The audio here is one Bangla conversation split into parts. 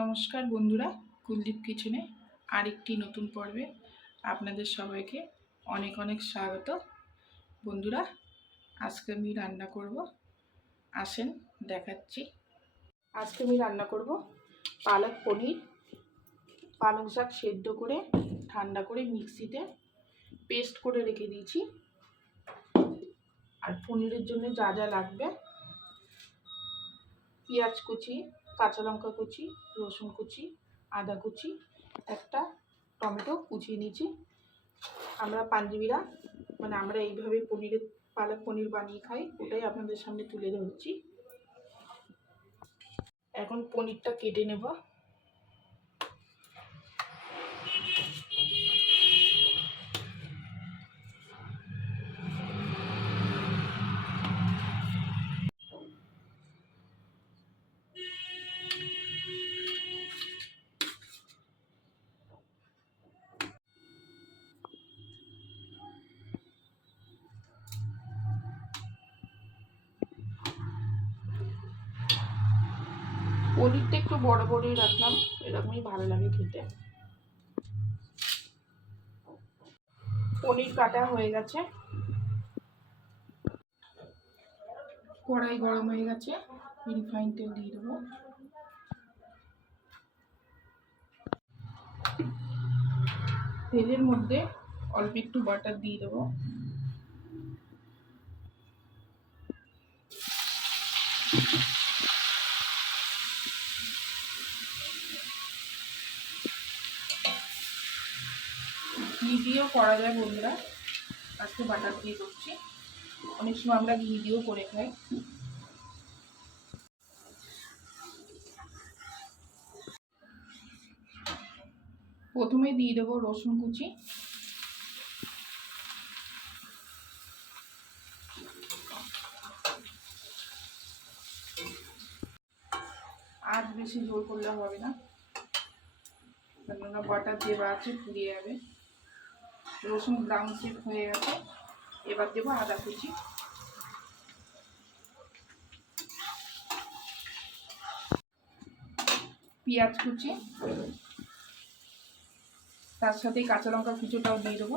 নমস্কার বন্ধুরা, কুলদীপ কিচেনে আরেকটি নতুন পর্বে আপনাদের সবাইকে অনেক অনেক স্বাগত। বন্ধুরা, আজকে আমি রান্না করব, আসেন দেখাচ্ছি। আজকে আমি রান্না করব পালক পনির। পালং শাক সেদ্ধ করে ঠান্ডা করে মিক্সিতে পেস্ট করে রেখে দিয়েছি। আর পনিরের জন্য যা যা লাগবে: পেঁয়াজ কুচি, কাঁচা লঙ্কা কুচি, রসুন কুচি, আদা কুচি, একটা টমেটো কুচিয়ে নিয়েছি। আমরা পাঞ্জাবিরা আমরা এইভাবে পালক পনির বানিয়ে খাই, ওটাই আপনাদের সামনে তুলে ধরছি। এখন পনিরটা কেটে নেব। পনিরটা একটু বড় বড়ই রাখলাম, এরকমই ভালো লাগে খেতে। পনির কাটা হয়ে গেছে, কড়াই গরম হয়ে গেছে, রিফাইন তেল দিয়ে দেবো। তেলের মধ্যে অল্প একটু বাটার দিয়ে দেবো। ঘি দিয়েও করা যায় বন্ধুরা, আজকে বাটার দিয়ে করছি। অনেক সময় আমরা ঘি দিয়েও করে খাই। প্রথমে দিয়ে দেবো রসুন কুচি, আর বেশি জোর করলে হবে না, কেননা বাটার দেওয়া আছে, ফুরিয়ে যাবে। রসুন ব্রাউন শেপ হয়ে গেছে, এবার দেবো আদা কুচি, পেঁয়াজ কুচি, তার সাথে কাঁচা লঙ্কা কুচোটাও দিয়ে দেবো।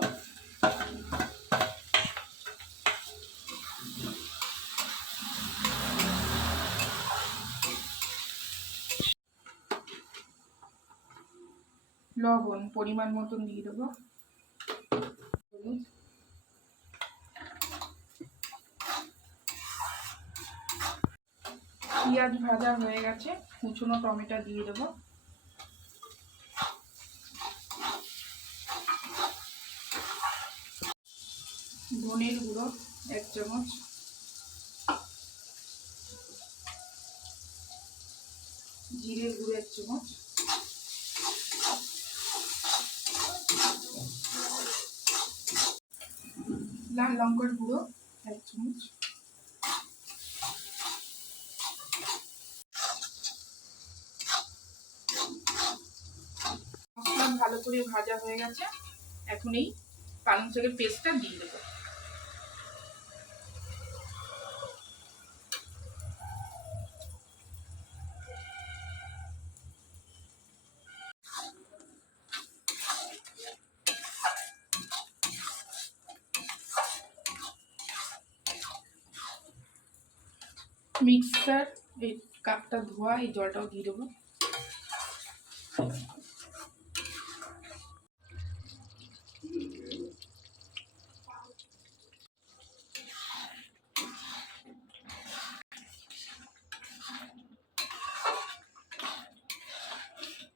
লবণ পরিমাণ মতন দিয়ে দেবো। পেঁয়াজ ভাজা হয়ে গেছে, কুচনো টমেটো দিয়ে দেবো। ধনের গুঁড়ো 1 চামচ, জিরের গুঁড়ো 1 চামচ, লাল লঙ্কার গুঁড়ো 1 চামচ। মশলা ভালো করে ভাজা হয়ে গেছে, এখন এই পালং শাকের পেস্টটা দিয়ে দেবো। মিক্সার এই কাপটা ধোয়া, এই জলটাও দিয়ে দেবো।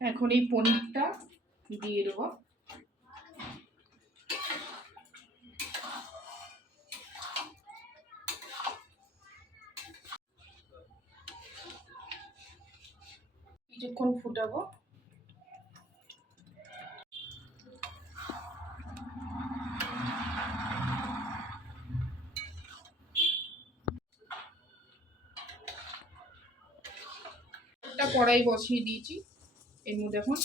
এখন এই পনিরটা দিয়ে দেবো। কিছুক্ষণ ফুটাবো। একটা কড়াই বসিয়ে দিয়েছি, এর মধ্যে এখন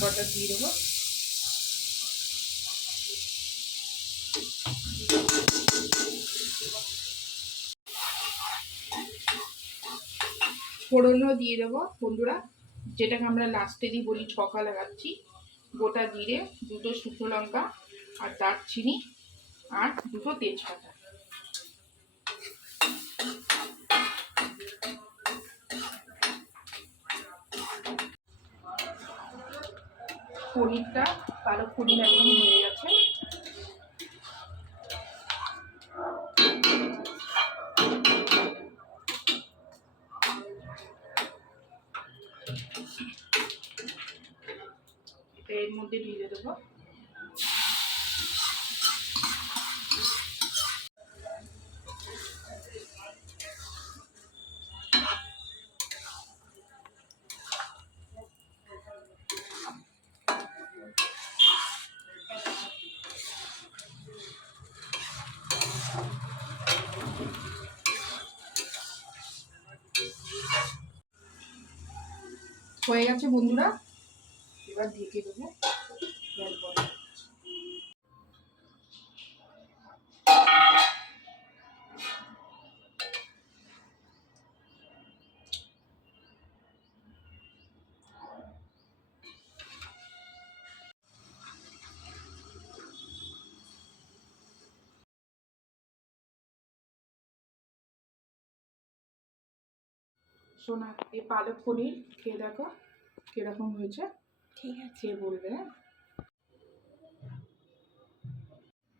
বাটার দিয়ে দেবো। ফোড়নও দিয়ে দেবো বন্ধুরা। যেটাকে আমরা লাস্টে দিই বলি ছকা লাগাচ্ছি, গোটা জিরে, দুটো শুকনো লঙ্কা আর দারচিনি আর দুটো তেজপাতা। পনিরটা পালক পনির একদম হয়ে গেছে। এটা এর মধ্যে ঢেলে দেবো। হয়ে গেছে বন্ধুরা, এবার ঢেকে দেবো। সোনা, এই পালক পনির খেয়ে দেখো কিরকম হয়েছে। ঠিক আছে, খেয়ে বলবে।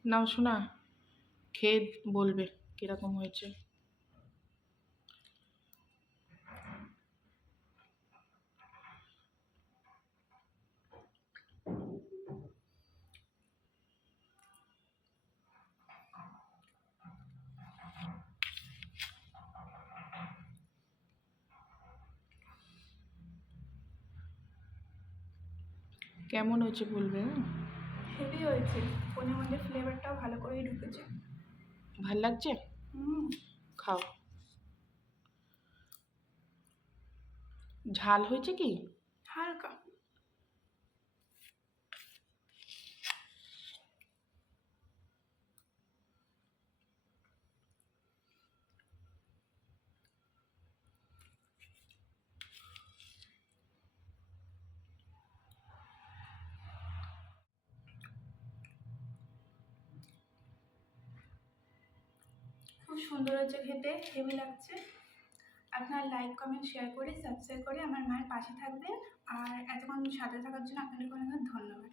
নাও সোনা, খেয়ে বলবে কিরকম হয়েছে। কেমন হয়েছে বলবে। হেভি হয়েছে। পনির মধ্যে ফ্লেভারটাও ভালো করেই ঢুকেছে। ভাল লাগছে? খাও। ঝাল হয়েছে কি? হালকা। খুব সুন্দর হয়েছে খেতে, হেভি লাগছে। আপনার লাইক, কমেন্ট, শেয়ার করে, সাবস্ক্রাইব করে আমার মায়ের পাশে থাকবেন। আর এতক্ষণ সাথে থাকার জন্য আপনাদের অনেক ধন্যবাদ।